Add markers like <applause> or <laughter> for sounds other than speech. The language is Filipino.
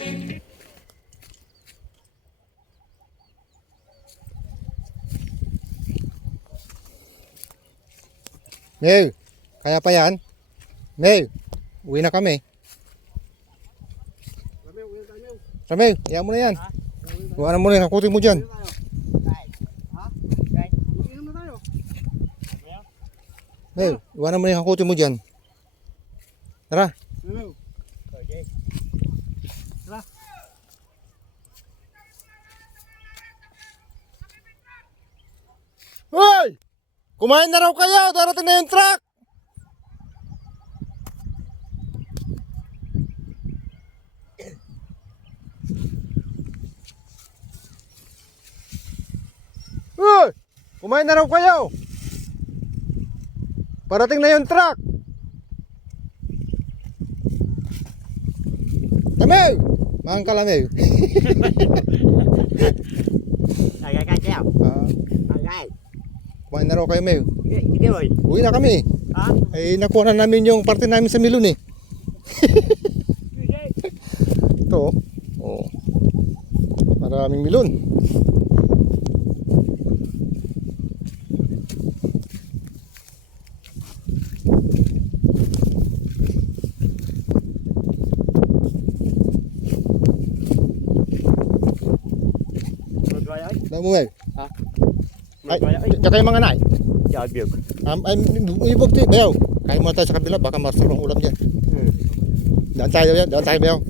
May, kaya pa yan? May, uwi na kami. Ramay, iyan mo na yan. Mo na yung hakutin mo dyan. May, iwanan mo na yung hakutin mo dyan. Tara. Hoy! Kumain na raw kayo! Na yung! Hoy! Kumain na raw kayo! Parating na yung truck! Tamaw! Mahang ka lamaw. Agak kacau. Ah, Agak. kumain na raw kayo, Mayo. Sige boy. Uwi na kami. Ha? Ay, nakuha na namin yung parte namin sa milon eh. <laughs> Ito, oh. oh. Maraming milon. Damo, Mayo. Ay, tsaka yung mga nay. Jabiyog. Um, ay, ibog ti, Mayo. Kaya mo tayo sa kabila, baka masarap ang ulam dyan. Hmm. Daan tayo yan, daan tayo, Mayo.